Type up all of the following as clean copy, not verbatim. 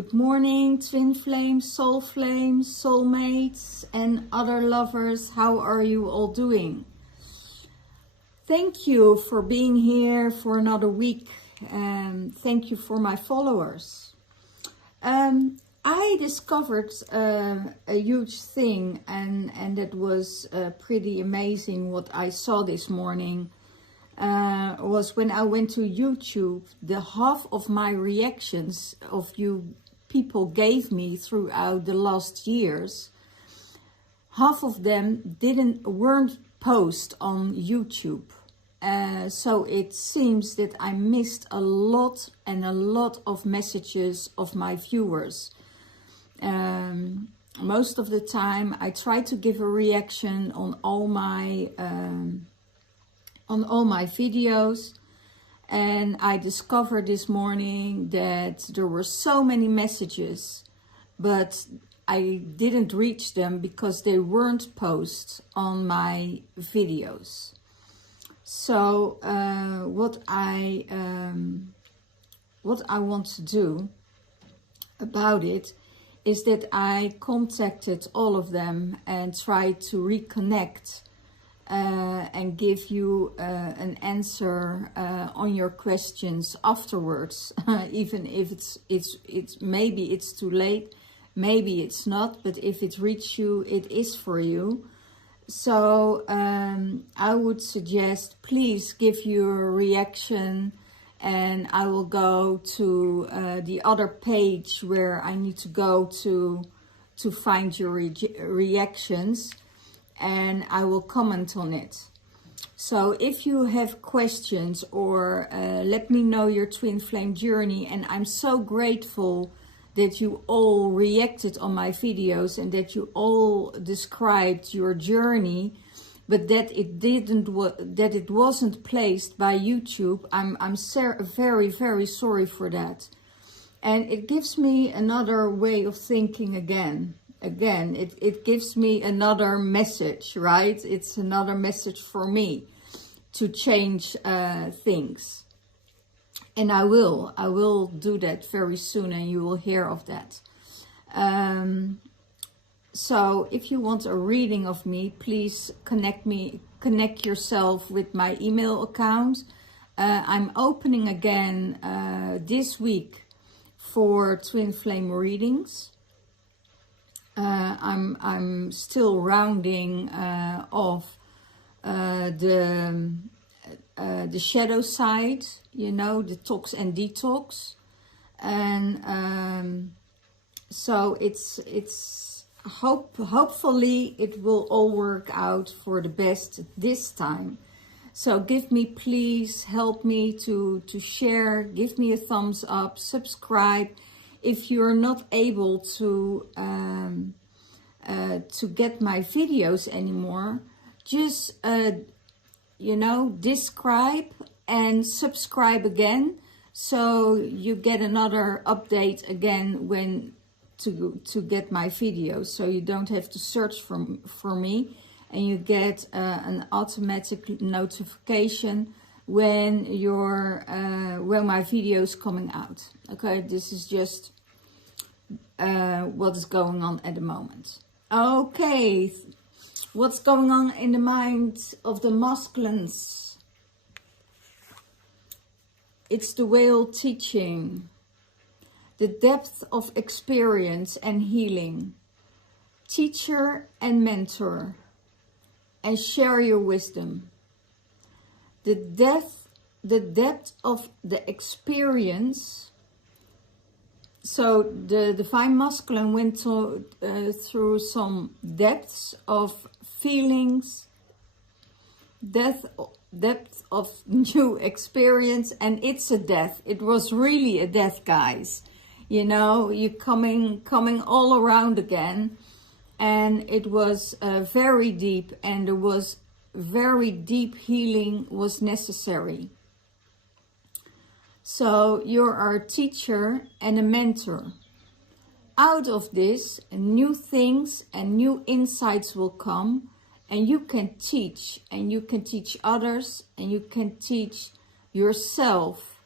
Good morning, twin flames, soul flames, soulmates, and other lovers. How are you all doing? Thank you for being here for another week. Thank you for my followers. I discovered a huge thing, and it was pretty amazing what I saw this morning. Was when I went to YouTube, the half of my reactions of you people gave me throughout the last years, half of them weren't posted on YouTube. So it seems that I missed a lot of messages of my viewers. Most of the time I try to give a reaction on all my videos, and I discovered this morning that there were so many messages, but I didn't reach them because they weren't posted on my videos. So what I want to do about it is that I contacted all of them and tried to reconnect and give you an answer on your questions afterwards, even if it's maybe it's too late, maybe it's not, but if it reaches you, it is for you. So I would suggest, please give your reaction, and I will go to the other page where I need to go to find your reactions, and I will comment on it. So if you have questions, or let me know your twin flame journey, and I'm so grateful that you all reacted on my videos and that you all described your journey, but that it wasn't placed by YouTube. I'm very sorry for that, and it gives me another way of thinking again. It gives me another message, right? It's another message for me to change things. And I will do that very soon, and you will hear of that. So if you want a reading of me, please connect yourself with my email account. I'm opening again this week for twin flame readings. I'm still rounding off the shadow side, you know, the tox and detox, and so hopefully it will all work out for the best this time. So please help me to share, give me a thumbs up, subscribe. If you're not able to get my videos anymore, just describe and subscribe again, so you get another update again when to get my videos. So you don't have to search for me, and you get an automatic notification when my video is coming out. Okay, this is just what is going on at the moment. Okay, what's going on in the mind of the masculines? It's the whale teaching, the depth of experience and healing, teacher and mentor, and share your wisdom. The depth of the experience. So the divine masculine went through some depths of feelings, depth of new experience, and it's a death. It was really a death, guys. You know, you coming all around again, and it was very deep, and there was very deep healing was necessary. So you are a teacher and a mentor. Out of this, new things and new insights will come, and you can teach, and you can teach others, and you can teach yourself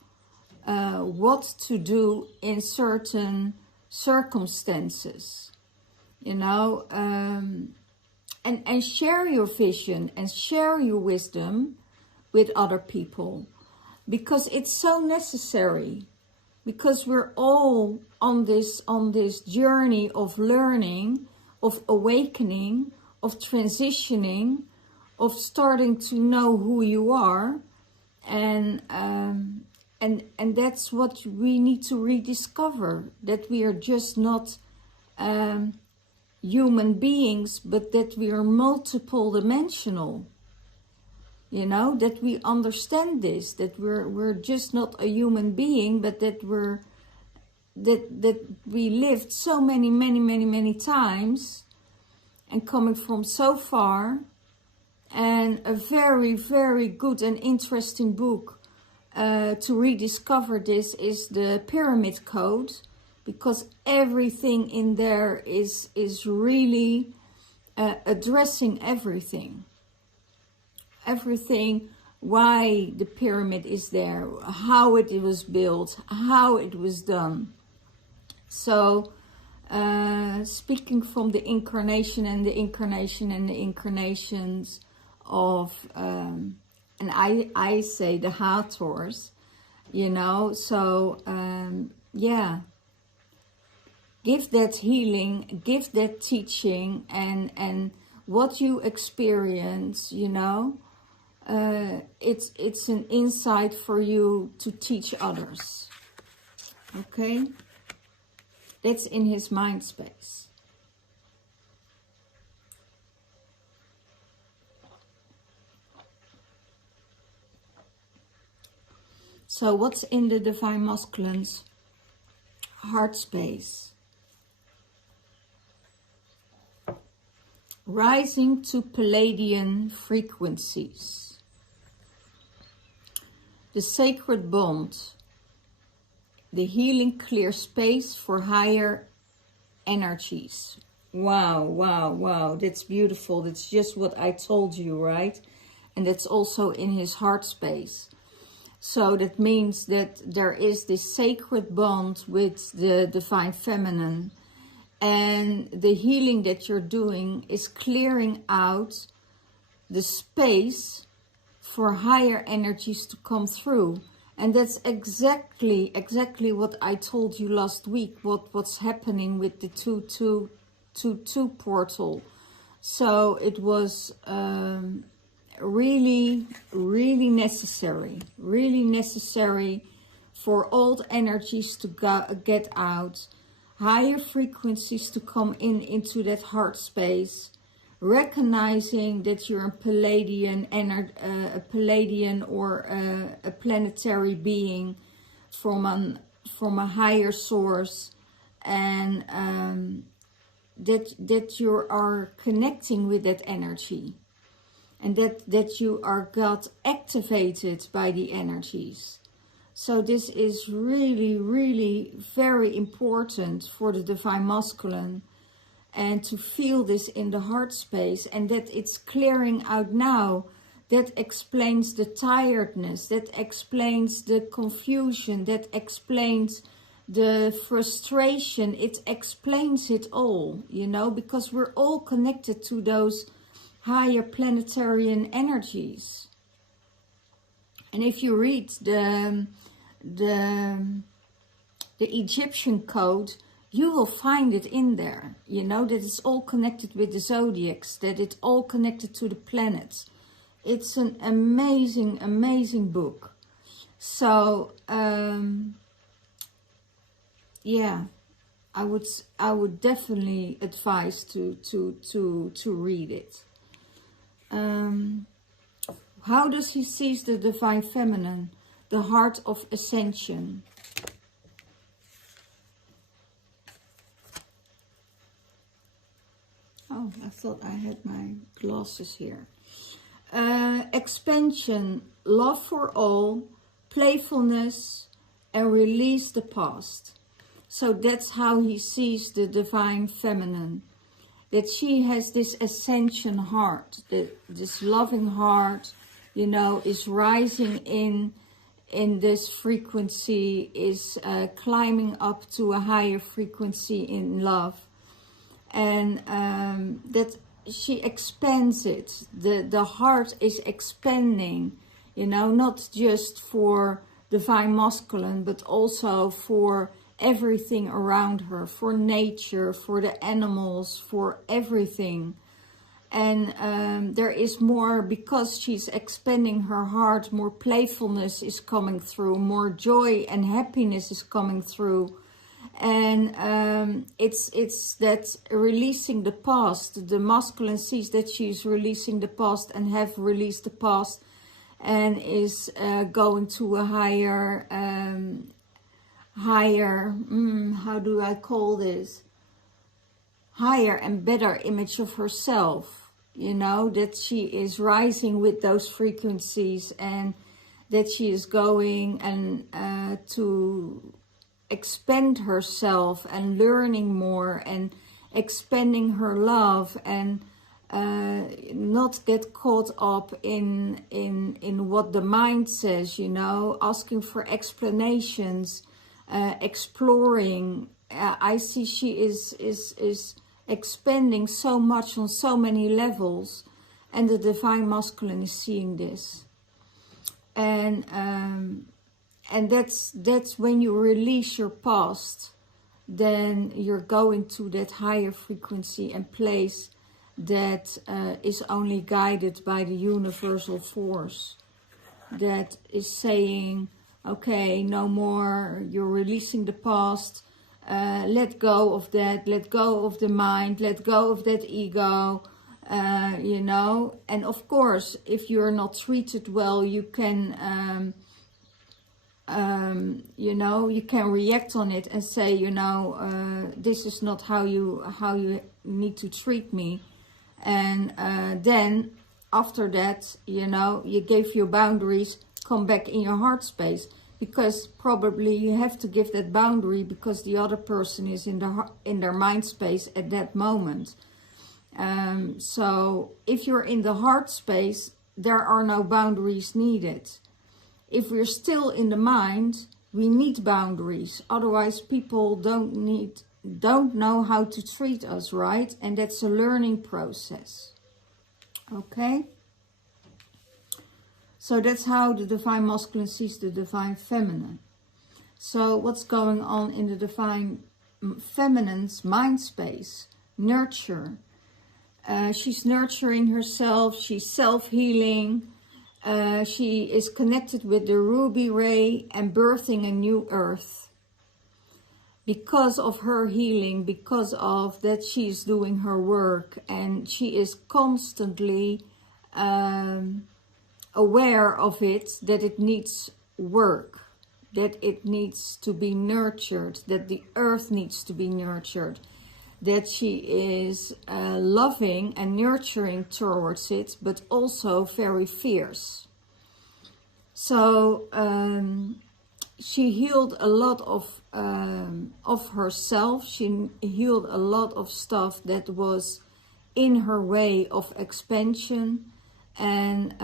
what to do in certain circumstances, you know, and share your vision and share your wisdom with other people, because it's so necessary, because we're all on this journey of learning, of awakening, of transitioning, of starting to know who you are, and that's what we need to rediscover, that we are just not human beings, but that we are multiple dimensional. You know, that we understand this, that we're just not a human being, but that we lived so many times and coming from so far. And a very, very good and interesting book to rediscover this is the Pyramid Code, because everything in there is really addressing everything. Everything, why the pyramid is there, how it was built, how it was done. So, speaking from the incarnation and the incarnation and the incarnations of, and I say the Hathors, you know, so, yeah, give that healing, give that teaching, and what you experience, you know, it's an insight for you to teach others. Okay, that's in his mind space. So what's in the Divine Masculine's heart space? Rising to Palladian frequencies. The sacred bond. The healing clear space for higher energies. Wow, wow, wow. That's beautiful. That's just what I told you, right? And that's also in his heart space. So that means that there is this sacred bond with the Divine Feminine. And the healing that you're doing is clearing out the space for higher energies to come through. And that's exactly what I told you last week, what's happening with the 222 portal. So it was really necessary for old energies to get out, higher frequencies to come into that heart space, recognizing that you're a Palladian or a planetary being from a higher source, and that you are connecting with that energy, and that you are got activated by the energies. So this is really very important for the Divine Masculine, and to feel this in the heart space, and that it's clearing out now. That explains the tiredness, that explains the confusion, that explains the frustration. It explains it all, you know, because we're all connected to those higher planetarian energies. And if you read the Egyptian code, you will find it in there, you know, that it's all connected with the zodiacs, that it's all connected to the planets. It's an amazing book. So, yeah, I would definitely advise to read it. How does he see the Divine Feminine, the heart of ascension? Oh, I thought I had my glasses here. Expansion, love for all, playfulness, and release the past. So that's how he sees the Divine Feminine. That she has this ascension heart, this loving heart, you know, is rising in in this frequency is climbing up to a higher frequency in love. And that she expands it. The heart is expanding, you know, not just for divine masculine, but also for everything around her, for nature, for the animals, for everything. And there is more, because she's expanding her heart, more playfulness is coming through, more joy and happiness is coming through. And it's that releasing the past. The masculine sees that she's releasing the past and have released the past, and is going to a higher, how do I call this? Higher and better image of herself. You know, that she is rising with those frequencies, and that she is going and to expand herself and learning more and expanding her love, and not get caught up in what the mind says, you know, asking for explanations, exploring. I see she is expanding so much on so many levels, and the divine masculine is seeing this. And that's when you release your past, then you're going to that higher frequency and place that is only guided by the universal force, that is saying, okay, no more, you're releasing the past, let go of that, let go of the mind, let go of that ego, you know. And of course, if you're not treated well, you can you know, you can react on it and say, you know, this is not how you need to treat me. And then after that, you know, you gave your boundaries, come back in your heart space, because probably you have to give that boundary because the other person is in their mind space at that moment. So if you're in the heart space, there are no boundaries needed. If we're still in the mind, we need boundaries. Otherwise, people don't know how to treat us, right? And that's a learning process. Okay? So that's how the divine masculine sees the divine feminine. So what's going on in the divine feminine's mind space? Nurture. She's nurturing herself. She's self-healing. She is connected with the ruby ray and birthing a new earth. Because of her healing, because of that, she's doing her work, and she is constantly aware of it, that it needs work, that it needs to be nurtured, that the earth needs to be nurtured, that she is loving and nurturing towards it, but also very fierce. So she healed a lot of herself. She healed a lot of stuff that was in her way of expansion. And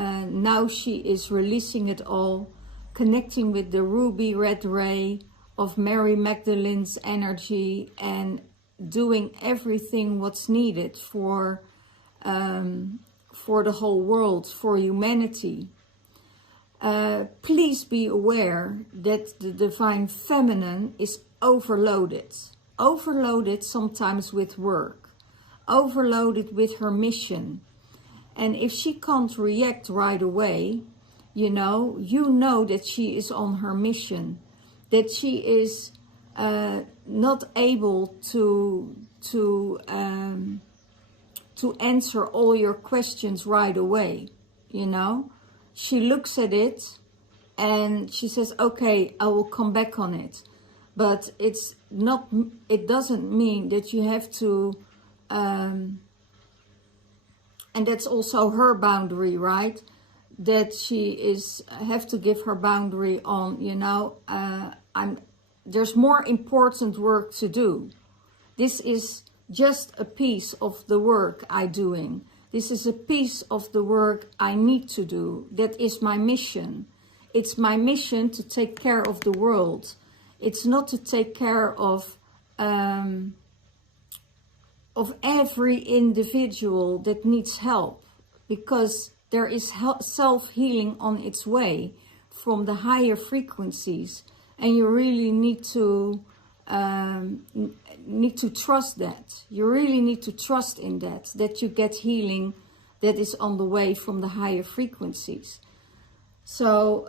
now she is releasing it all, connecting with the ruby red ray of Mary Magdalene's energy, and doing everything what's needed for the whole world, for humanity. Please be aware that the divine feminine is overloaded. Overloaded sometimes with work, overloaded with her mission. And if she can't react right away, you know that she is on her mission, that she is not able to answer all your questions right away, you know. She looks at it and she says, okay, I will come back on it. But it doesn't mean that you have to, and that's also her boundary, right? That she have to give her boundary on, you know, there's more important work to do. This is just a piece of the work I'm doing. This is a piece of the work I need to do. That is my mission. it's my mission to take care of the world. It's not to take care of every individual that needs help, because there is self-healing on its way from the higher frequencies, and you really need to trust that. You really need to trust in that you get healing that is on the way from the higher frequencies. So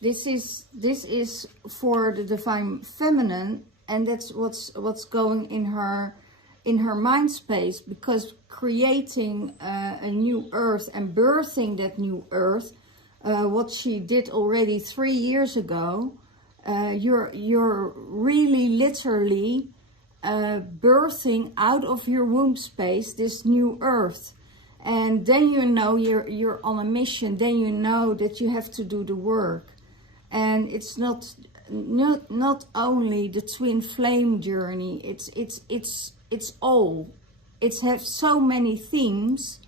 this is for the Divine Feminine, and that's what's going in her mind space, because creating a new earth and birthing that new earth, what she did already 3 years ago, you're really literally birthing out of your womb space this new earth. And then you know you're on a mission. Then you know that you have to do the work. And it's not only the twin flame journey. It's all. It has so many themes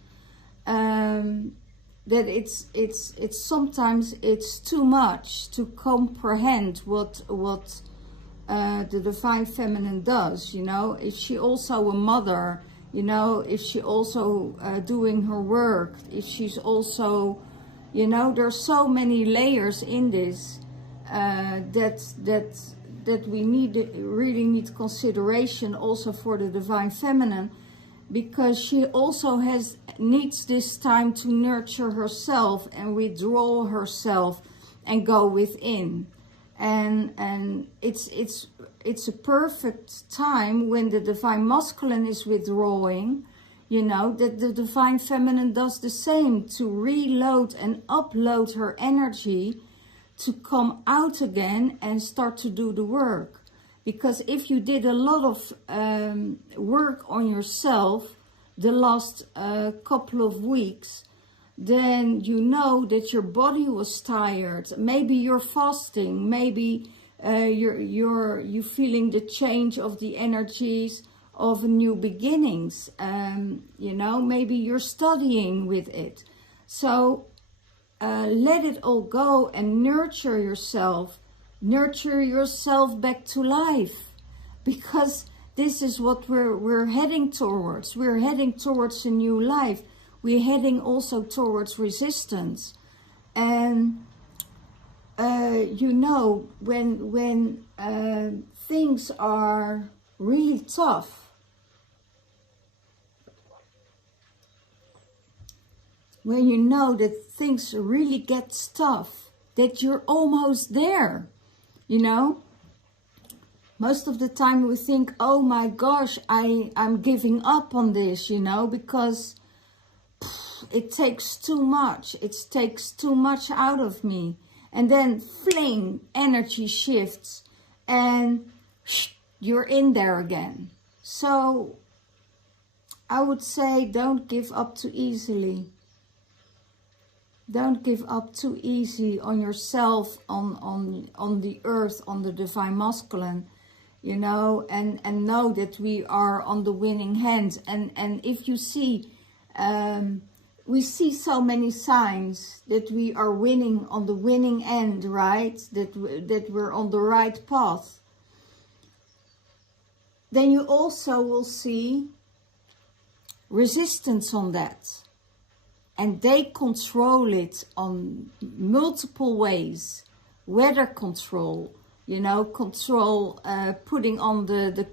that it's sometimes it's too much to comprehend what the Divine Feminine does. You know, is she also a mother? You know, is she also doing her work? If she's also, you know, there's so many layers in this that we really need consideration also for the Divine Feminine, because she also needs this time to nurture herself and withdraw herself and go within. And it's a perfect time when the Divine Masculine is withdrawing, you know, that the Divine Feminine does the same, to reload and upload her energy to come out again and start to do the work. Because if you did a lot of work on yourself the last couple of weeks, then you know that your body was tired. Maybe you're fasting. Maybe you're feeling the change of the energies of new beginnings. You know, maybe you're studying with it. So let it all go and nurture yourself. Nurture yourself back to life, because this is what we're heading towards. We're heading towards a new life. We're heading also towards resistance. And you know, when things are really tough, when you know that things really get tough, that you're almost there, you know. Most of the time we think, oh my gosh, I'm giving up on this, you know, because it takes too much. It takes too much out of me. And then fling, energy shifts and you're in there again. So I would say don't give up too easily. Don't give up too easy on yourself, on the earth, on the Divine Masculine, you know, and know that we are on the winning hand. And if you see, we see so many signs that we are winning on the winning end, right? That we're on the right path. Then you also will see resistance on that. And they control it on multiple ways. Weather control, you know, putting on the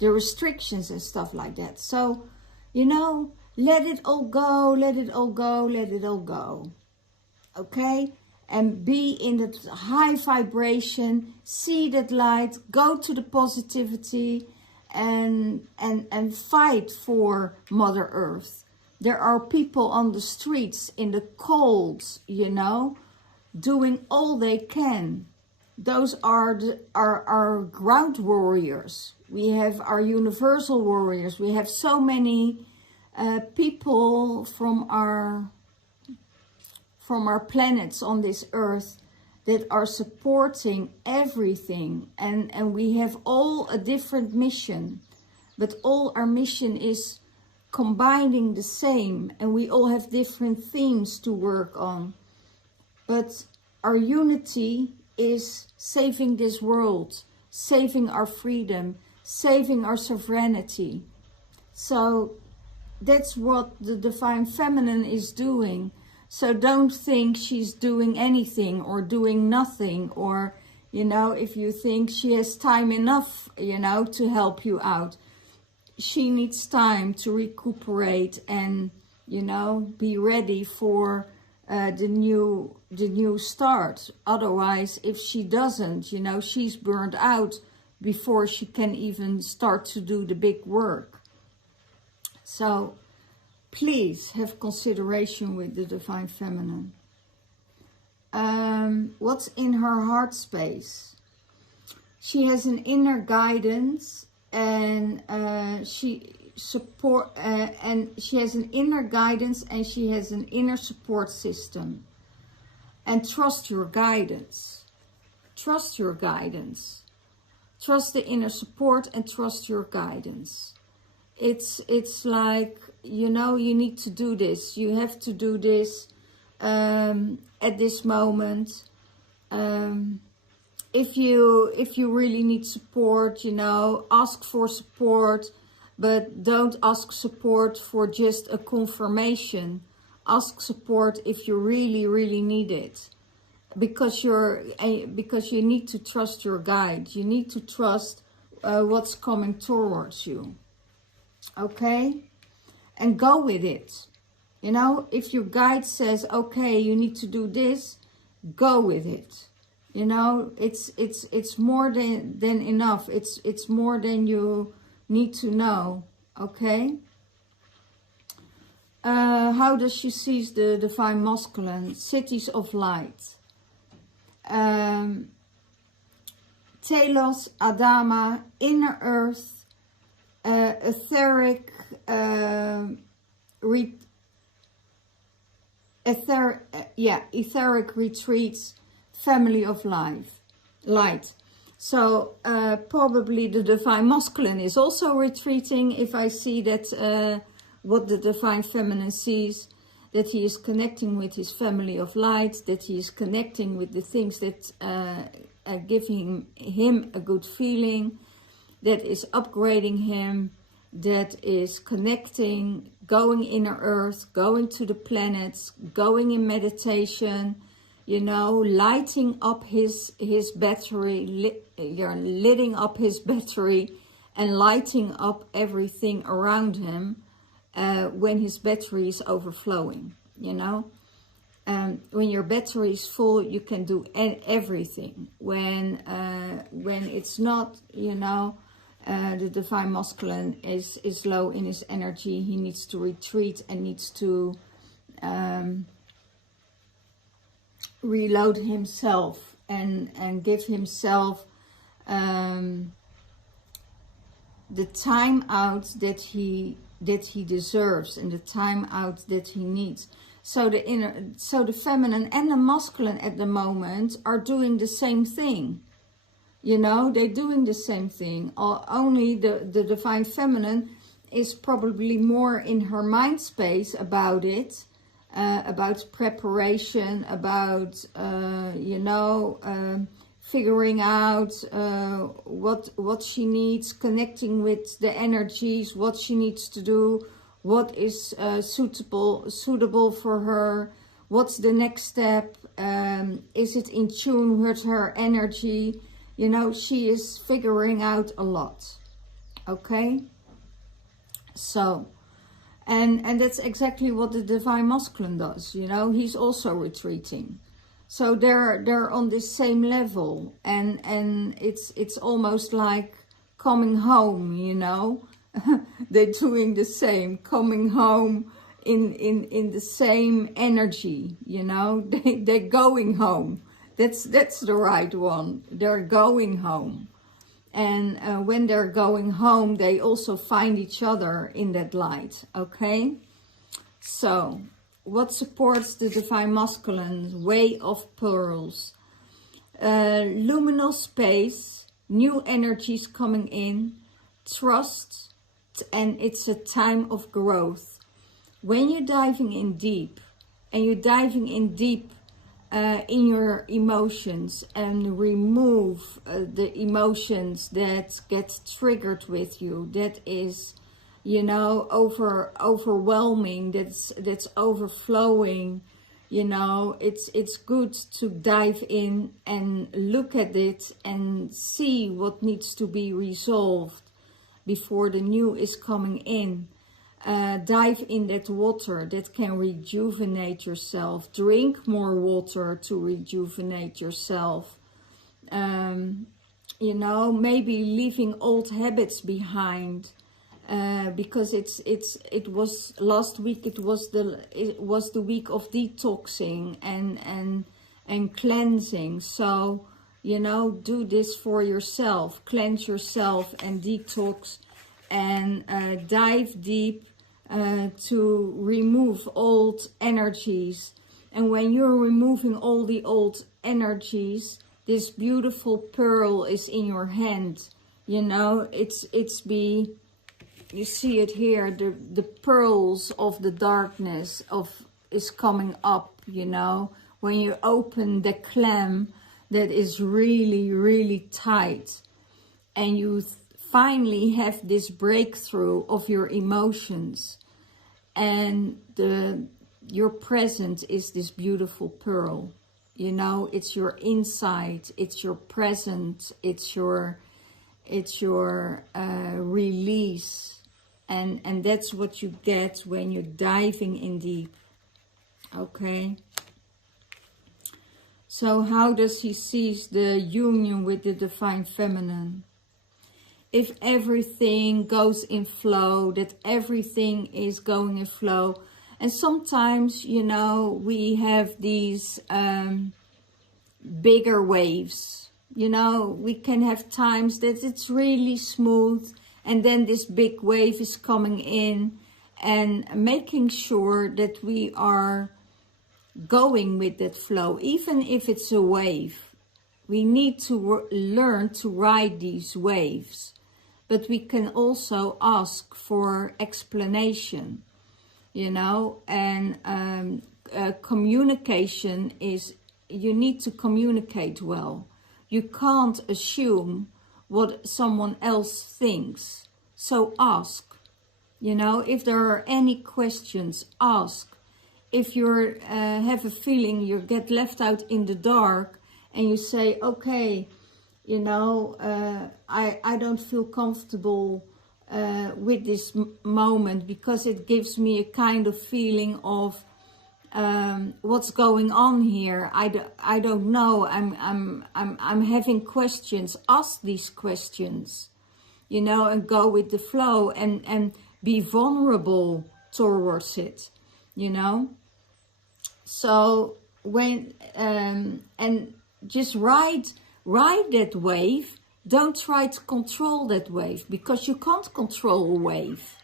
restrictions and stuff like that. So, you know, let it all go, let it all go, let it all go. Okay? And be in that high vibration, see that light, go to the positivity, and fight for Mother Earth. There are people on the streets in the cold, you know, doing all they can. Those are our ground warriors. We have our universal warriors. We have so many people from our planets on this earth that are supporting everything, and we have all a different mission, but all our mission is combining the same, and we all have different themes to work on. But our unity is saving this world, saving our freedom, saving our sovereignty. So that's what the Divine Feminine is doing. So don't think she's doing anything or doing nothing, or, you know, if you think she has time enough, you know, to help you out. She needs time to recuperate and, you know, be ready for the new start. Otherwise, if she doesn't, you know, she's burned out before she can even start to do the big work. So please have consideration with the Divine Feminine. What's in her heart space? She has an inner guidance, and she has an inner guidance, and she has an inner support system. And trust your guidance. Trust your guidance. Trust the inner support and trust your guidance. It's like, you know, you need to do this. You have to do this at this moment. If you really need support, you know, ask for support, but don't ask support for just a confirmation. Ask support if you really, really need it, because you need to trust your guide. You need to trust what's coming towards you. Okay, and go with it. You know, if your guide says, okay, you need to do this, go with it. You know, it's more than enough. It's more than you need to know. Okay. How does she see the Divine Masculine? Cities of light. Telos, Adama, inner earth, etheric, etheric retreats, family of light. So probably the Divine Masculine is also retreating. If I see that what the Divine Feminine sees, that he is connecting with his family of light, that he is connecting with the things that are giving him a good feeling, that is upgrading him, that is connecting, going inner earth, going to the planets, going in meditation, you know, lighting up his battery, lighting up his battery and lighting up everything around him when his battery is overflowing, you know. When your battery is full, you can do everything. When it's not, you know, the Divine Masculine is low in his energy, he needs to retreat and needs to reload himself and give himself the time out that he deserves and the time out that he needs. So the feminine and the masculine at the moment are doing the same thing. You know, they're doing the same thing. Only the Divine Feminine is probably more in her mind space about it, about preparation, about, you know, figuring out what she needs, connecting with the energies, what she needs to do, what is suitable for her, what's the next step, is it in tune with her energy. You know, she is figuring out a lot. Okay? So, and that's exactly what the Divine Masculine does. You know, he's also retreating. So they're on this same level, and it's almost like coming home, you know. They're doing the same, coming home in the same energy, you know. They're going home. That's the right one. They're going home. And when they're going home, they also find each other in that light, okay? So, what supports the Divine Masculine? Way of Pearls. Luminous space, new energies coming in, trust, and it's a time of growth. When you're diving in deep, and you're diving in deep in your emotions, and remove the emotions that get triggered with you, that is, you know, overwhelming, that's overflowing, you know, it's good to dive in and look at it and see what needs to be resolved before the new is coming in. Dive in that water that can rejuvenate yourself. Drink more water to rejuvenate yourself. You know, maybe leaving old habits behind, because it was last week. It was the week of detoxing and cleansing. So, you know, do this for yourself. Cleanse yourself and detox, and dive deep. To remove old energies. And when you're removing all the old energies, this beautiful pearl is in your hand. You know, you see it here, the pearls of the darkness is coming up, you know. When you open the clam that is really, really tight, and you finally have this breakthrough of your emotions, and your present is this beautiful pearl. You know, it's your insight, it's your present, it's your release, and that's what you get when you're diving in deep. Okay. So how does he seize the union with the divine feminine? If everything goes in flow, that everything is going in flow. And sometimes, you know, we have these bigger waves. You know, we can have times that it's really smooth, and then this big wave is coming in, and making sure that we are going with that flow, even if it's a wave. We need to learn to ride these waves. But we can also ask for explanation, you know, and communication is, you need to communicate well. You can't assume what someone else thinks. So ask, you know, if there are any questions, ask. If you have a feeling you get left out in the dark, and you say, okay, you know, I don't feel comfortable with this moment, because it gives me a kind of feeling of what's going on here. I don't know. I'm having questions. Ask these questions, you know, and go with the flow, and be vulnerable towards it, you know. So when and just ride that wave. Don't try to control that wave, because you can't control a wave.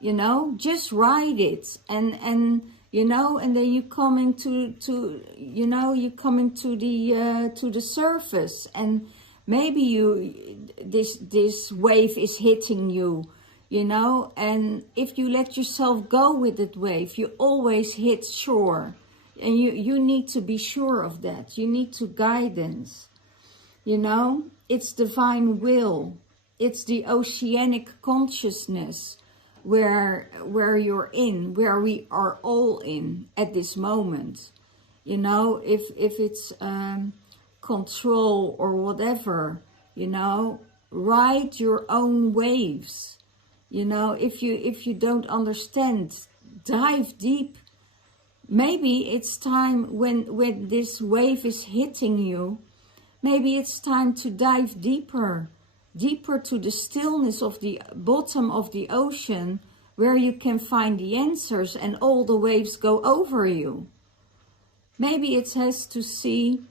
You know, just ride it, and you know, and then you come into the surface, and maybe this wave is hitting you, you know, and if you let yourself go with that wave, you always hit shore, and you need to be sure of that. You need to guidance. You know, it's divine will. It's the oceanic consciousness where you're in, where we are all in at this moment. You know, if it's control or whatever, you know, ride your own waves. You know, if you don't understand, dive deep. Maybe it's time when this wave is hitting you, maybe it's time to dive deeper to the stillness of the bottom of the ocean, where you can find the answers and all the waves go over you. Maybe it has to see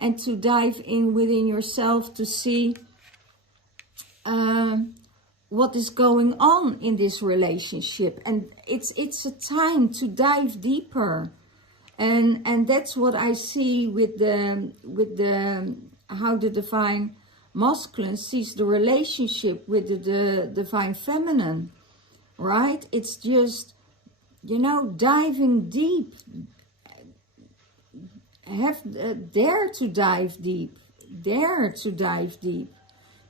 and to dive in within yourself to see what is going on in this relationship. And it's a time to dive deeper. And that's what I see with the how the divine Masculine sees the relationship with the Divine Feminine, right? It's just, you know, diving deep. Dare to dive deep. Dare to dive deep.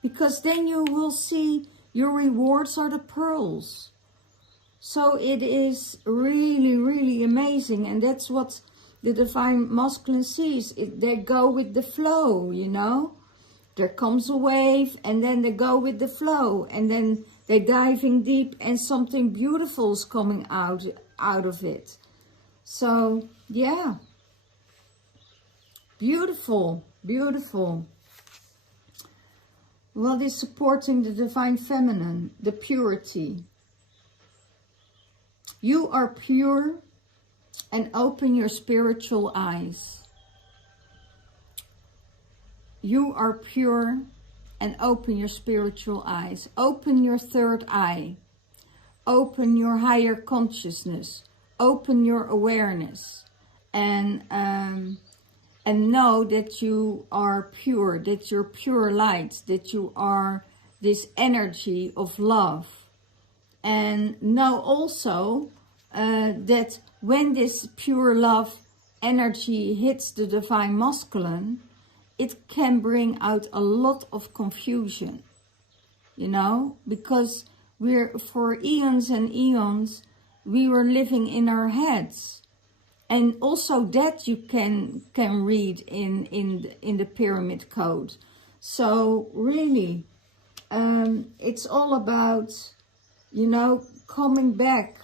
Because then you will see your rewards are the pearls. So it is really, really amazing. And that's what the Divine Masculine sees. They go with the flow, you know. There comes a wave and then they go with the flow. And then they're diving deep and something beautiful is coming out of it. So, yeah. Beautiful, beautiful. Well, it's supporting the Divine Feminine, the purity. You are pure and open your spiritual eyes. You are pure and open your spiritual eyes. Open your third eye. Open your higher consciousness. Open your awareness. And know that you are pure, that you're pure light, that you are this energy of love. And know also that when this pure love energy hits the Divine Masculine, it can bring out a lot of confusion, you know, because for eons and eons, we were living in our heads. And also that you can read in the pyramid code. So really, it's all about, you know, coming back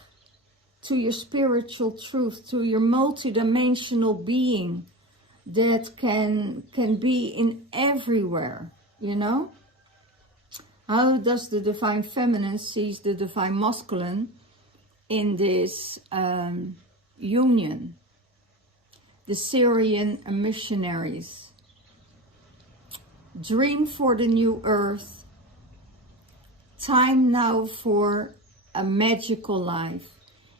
to your spiritual truth, to your multidimensional being that can be in everywhere, you know. How does the Divine Feminine sees the Divine Masculine in this union? The Syrian missionaries. Dream for the new earth. Time now for a magical life.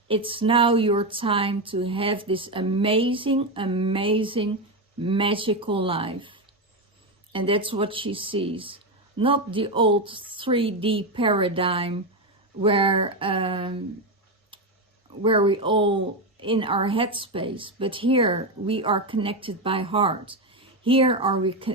It's now your time to have this amazing, amazing, magical life. And that's what she sees. Not the old 3D paradigm where we all in our headspace, but here we are connected by heart. Here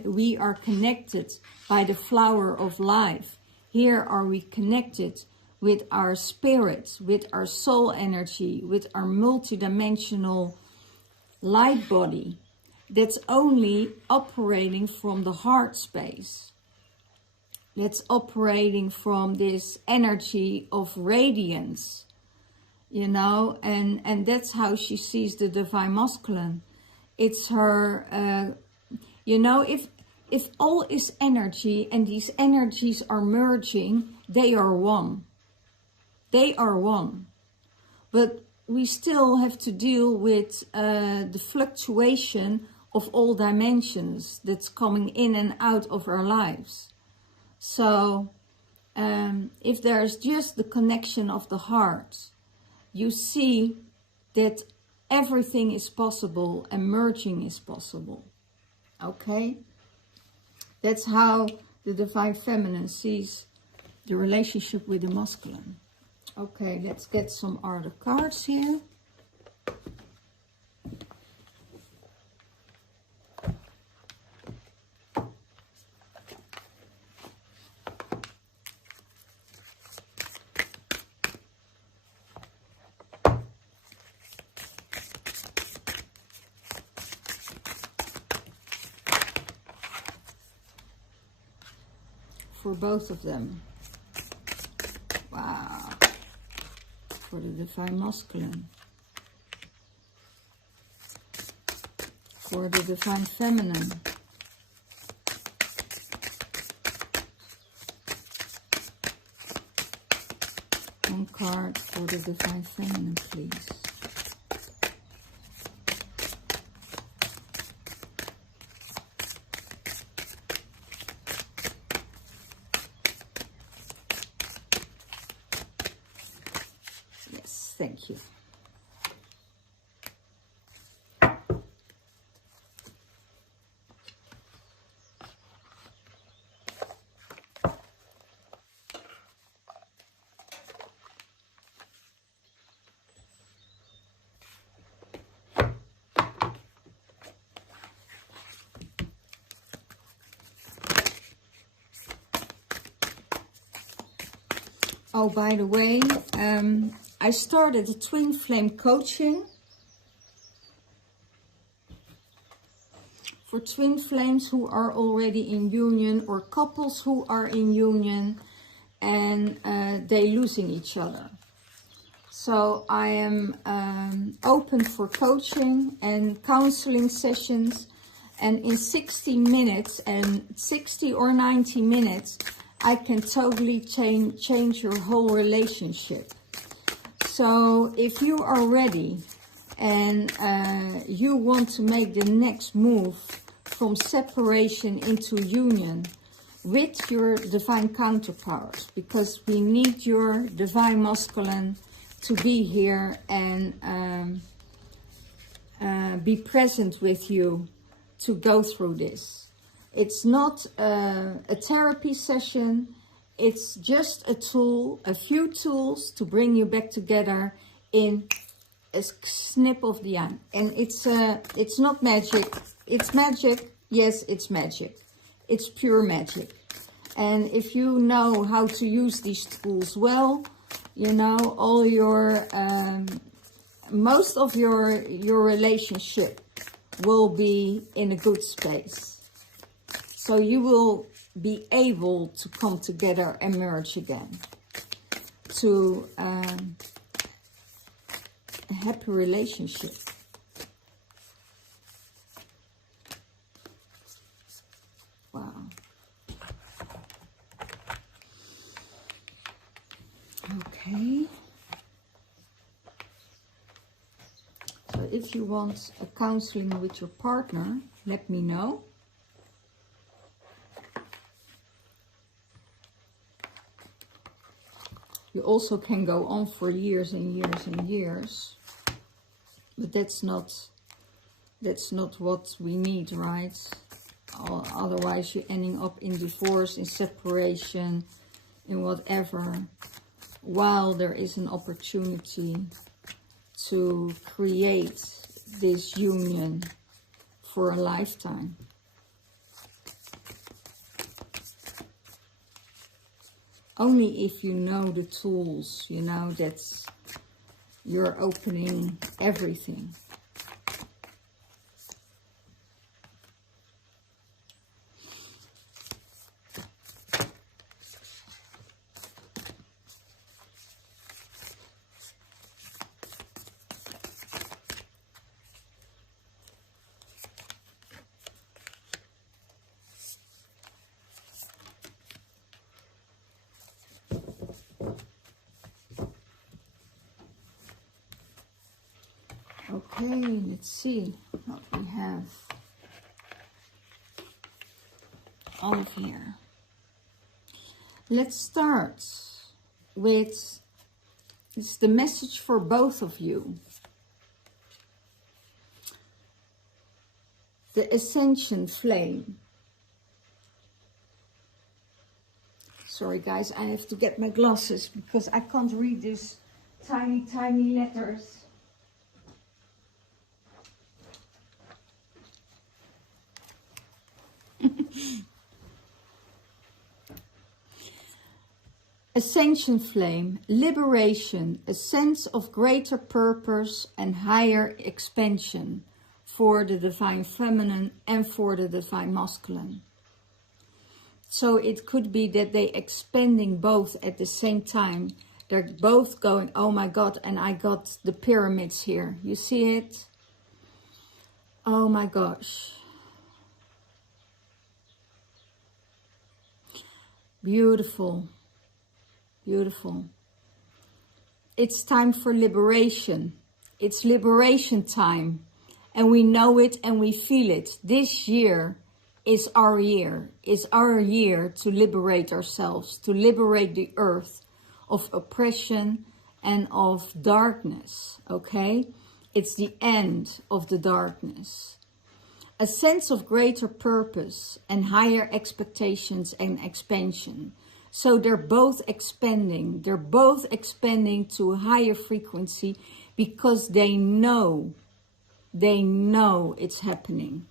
we are connected by the flower of life. Here are we connected with our spirit, with our soul energy, with our multidimensional light body that's only operating from the heart space. That's operating from this energy of radiance, you know, and that's how she sees the Divine Masculine. It's her, you know, if all is energy and these energies are merging, they are one. They are one. But we still have to deal with the fluctuation of all dimensions that's coming in and out of our lives. So if there's just the connection of the heart, you see that everything is possible and merging is possible. Okay? That's how the Divine Feminine sees the relationship with the masculine. Okay, let's get some other cards here. For both of them. Wow. For the Divine Masculine. For the Divine Feminine. One card for the Divine Feminine, please. Thank you. Oh, by the way, I started a twin flame coaching for twin flames who are already in union, or couples who are in union and they losing each other. So I am open for coaching and counseling sessions, and in 60 minutes and 60 or 90 minutes I can totally change your whole relationship. So if you are ready and you want to make the next move from separation into union with your divine counterparts, because we need your divine masculine to be here and be present with you to go through this. It's not a therapy session. It's just a tool, a few tools to bring you back together in a snip of the eye. And it's not magic. It's magic. Yes, it's magic. It's pure magic. And if you know how to use these tools well, you know, all your most of your relationship will be in a good space. So you will be able to come together and merge again to a happy relationship. Wow. Okay. So if you want a counseling with your partner, let me know. You also can go on for years and years and years, but that's not what we need, right? Otherwise you're ending up in divorce, in separation, in whatever, while there is an opportunity to create this union for a lifetime. Only if you know the tools, you know, that's you're opening everything. Okay, let's see what we have on here. Let's start with, it's the message for both of you. The Ascension Flame. Sorry guys, I have to get my glasses because I can't read these tiny, tiny letters. Ascension Flame, liberation, a sense of greater purpose and higher expansion for the divine feminine and for the divine masculine. So it could be that they're expanding both at the same time. They're both going, oh my God, and I got the pyramids here. You see it? Oh my gosh. Beautiful. Beautiful. It's time for liberation. It's liberation time. And we know it and we feel it. This year is our year. It's our year to liberate ourselves, to liberate the earth of oppression and of darkness. Okay? It's the end of the darkness. A sense of greater purpose and higher expectations and expansion. So they're both expanding. They're both expanding to a higher frequency because they know it's happening.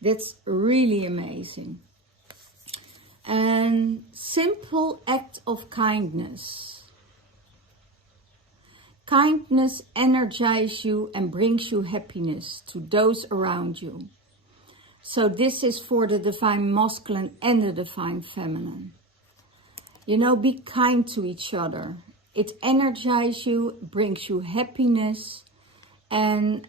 That's really amazing. And simple act of kindness. Kindness energizes you and brings you happiness to those around you. So this is for the Divine Masculine and the Divine Feminine. You know, be kind to each other. It energizes you, brings you happiness, and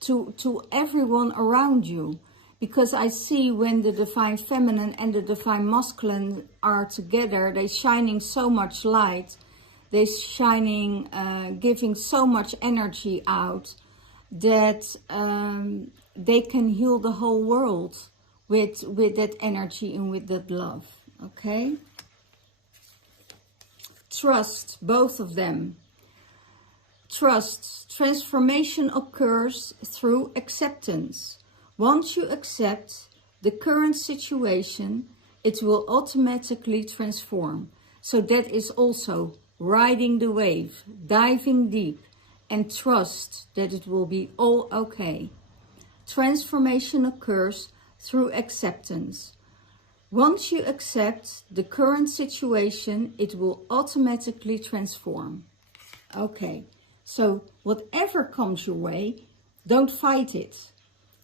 to everyone around you. Because I see when the Divine Feminine and the Divine Masculine are together, they're shining so much light. They're shining, giving so much energy out that they can heal the whole world with that energy and with that love. Okay? Trust, both of them. Trust. Transformation occurs through acceptance. Once you accept the current situation, it will automatically transform. So that is also riding the wave, diving deep, and trust that it will be all okay. Transformation occurs through acceptance. Once you accept the current situation, it will automatically transform. Okay, so whatever comes your way, don't fight it.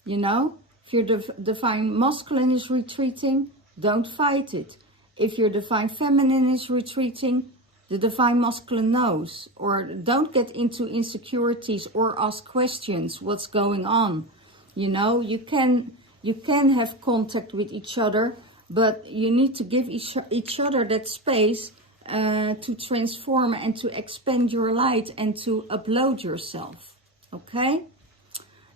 You know, if your Divine Masculine is retreating, don't fight it. If your Divine Feminine is retreating, the Divine Masculine knows. Or don't get into insecurities or ask questions, what's going on. You know, you can have contact with each other, but you need to give each other that space to transform and to expand your light and to upload yourself. Okay?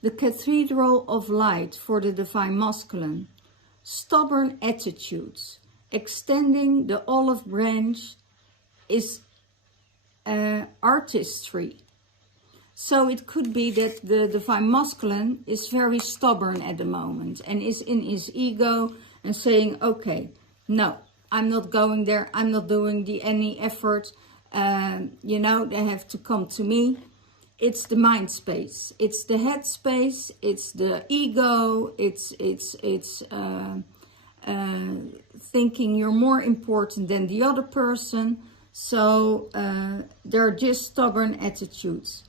The Cathedral of Light for the Divine Masculine. Stubborn attitudes. Extending the olive branch is artistry. So it could be that the Divine Masculine is very stubborn at the moment and is in his ego and saying, okay, no, I'm not going there. I'm not doing any effort. You know, they have to come to me. It's the mind space. It's the head space. It's the ego. It's thinking you're more important than the other person. So they're just stubborn attitudes.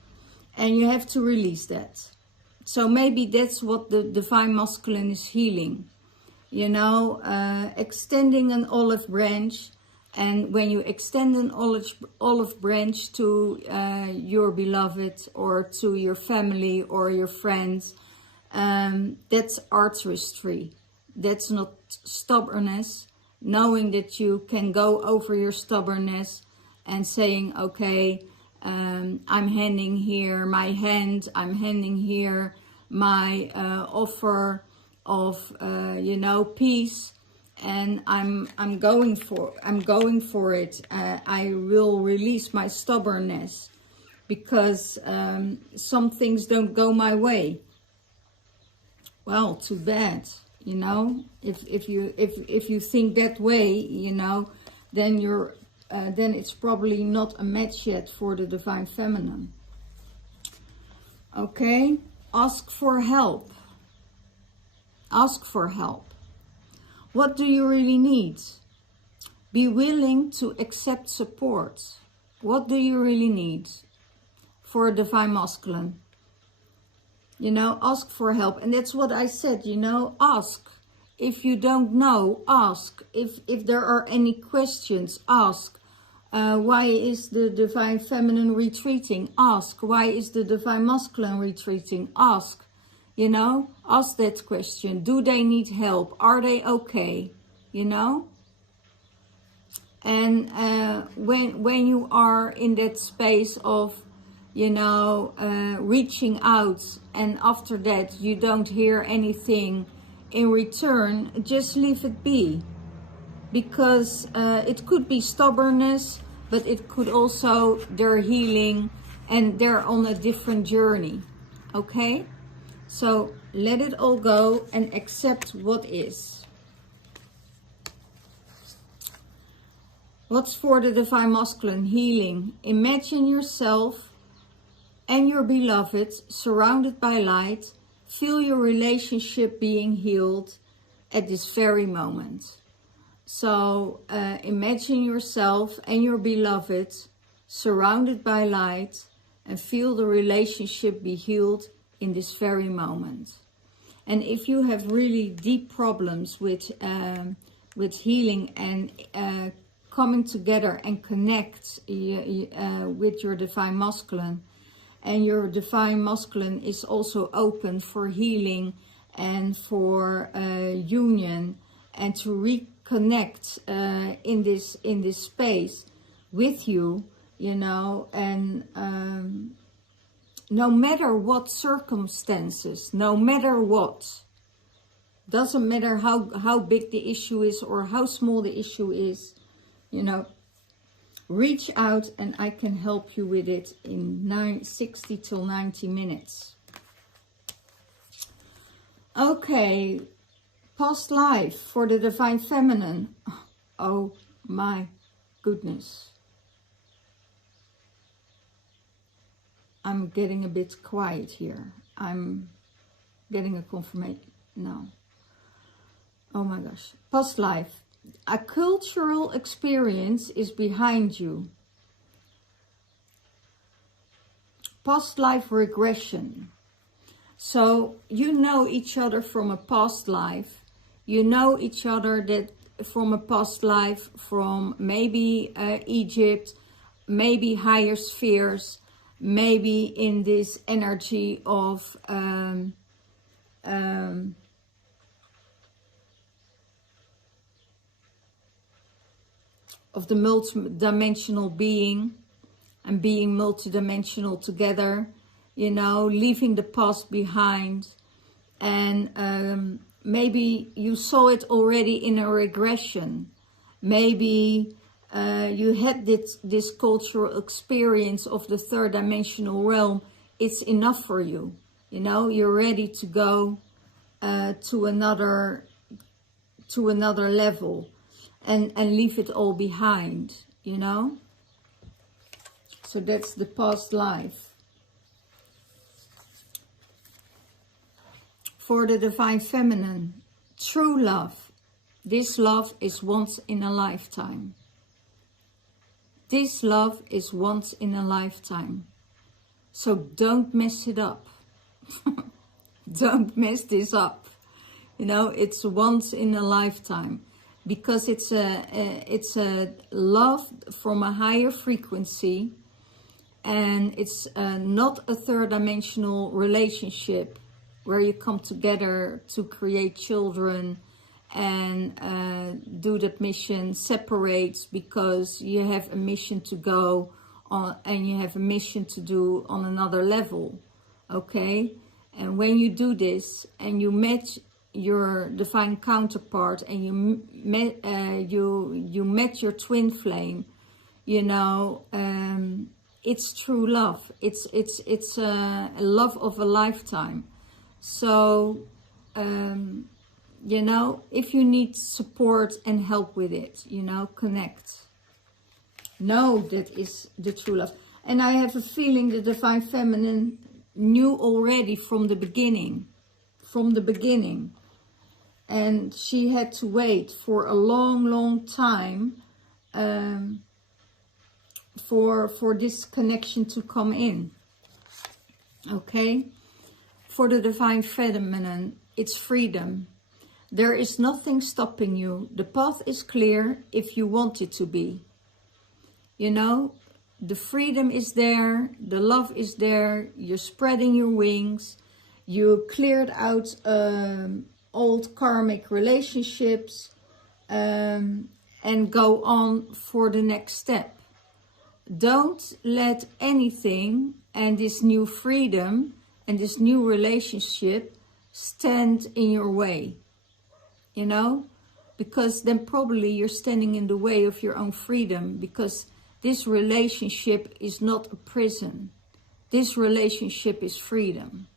And you have to release that. So maybe that's what the Divine Masculine is healing. You know, extending an olive branch. And when you extend an olive branch to your beloved or to your family or your friends, that's artistry. That's not stubbornness. Knowing that you can go over your stubbornness and saying, okay, I'm handing here my hand, I'm handing here my offer of, you know, peace. And I'm going for it. I will release my stubbornness because some things don't go my way. Well, too bad, you know. If you think that way, you know, then then it's probably not a match yet for the Divine Feminine. Okay, ask for help. Ask for help. What do you really need? Be willing to accept support. What do you really need for a Divine Masculine? You know, ask for help. And that's what I said, you know, ask. If you don't know, ask. If there are any questions, ask. Why is the Divine Feminine retreating? Ask. Why is the Divine Masculine retreating? Ask. You know, ask that question. Do they need help? Are they okay? You know? And when you are in that space of, you know, reaching out, and after that you don't hear anything in return, just leave it be. Because it could be stubbornness, but it could also, they're healing and they're on a different journey. Okay? So let it all go and accept what is. What's for the Divine Masculine? Healing. Imagine yourself and your beloved surrounded by light. Feel your relationship being healed at this very moment. So imagine yourself and your beloved surrounded by light, and feel the relationship be healed in this very moment. And if you have really deep problems with healing and coming together and connect with your Divine Masculine, and your Divine Masculine is also open for healing and for union, and to reconnect in this space with you, you know, and no matter what circumstances, no matter what, doesn't matter how big the issue is or how small the issue is, you know, reach out and I can help you with it in 60 till 90 minutes. Okay, past life for the Divine Feminine. Oh my goodness. I'm getting a bit quiet here. I'm getting a confirmation now. Oh my gosh. Past life. A cultural experience is behind you. Past life regression. So you know each other from a past life. You know each other that from a past life from maybe Egypt, maybe higher spheres, maybe in this energy of the multi-dimensional being and being multidimensional together, you know, leaving the past behind. And maybe you saw it already in a regression. Maybe you had this cultural experience of the third dimensional realm. It's enough for you. You know, you're ready to go to another level and leave it all behind, you know. So that's the past life. For the Divine Feminine, true love. This love is once in a lifetime. This love is once in a lifetime. So don't mess it up. Don't mess this up. You know, it's once in a lifetime. Because it's a love from a higher frequency. And it's not a third dimensional relationship where you come together to create children and do that mission, separates because you have a mission to go on and you have a mission to do on another level, okay? And when you do this and you met your divine counterpart and you met your twin flame, you know, it's true love. It's a love of a lifetime. So you know, if you need support and help with it, you know, connect. Know that is the true love. And I have a feeling the Divine Feminine knew already from the beginning. From the beginning. And she had to wait for a long, long time for this connection to come in. Okay? For the Divine Feminine, it's freedom. There is nothing stopping you. The path is clear if you want it to be. You know, the freedom is there, the love is there, you're spreading your wings, you cleared out old karmic relationships and go on for the next step. Don't let anything and this new freedom and this new relationship stand in your way. You know, because then probably you're standing in the way of your own freedom, because this relationship is not a prison. This relationship is freedom.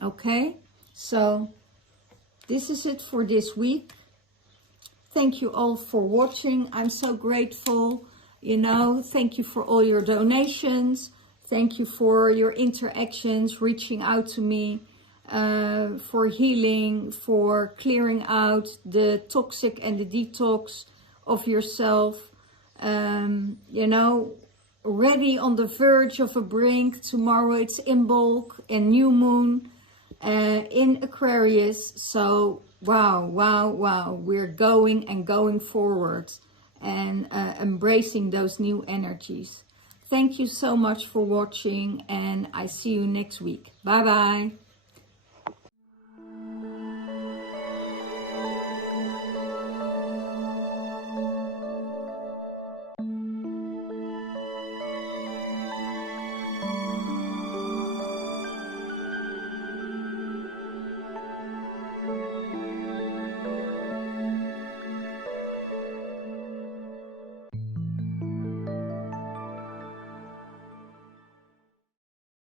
Okay? So, this is it for this week. Thank you all for watching. I'm so grateful. You know, thank you for all your donations. Thank you for your interactions, reaching out to me. For healing, for clearing out the toxic and the detox of yourself. You know, already on the verge of a brink. Tomorrow it's in bulk and new moon in Aquarius. So wow, wow, wow. We're going and going forward and embracing those new energies. Thank you so much for watching, and I see you next week. Bye bye.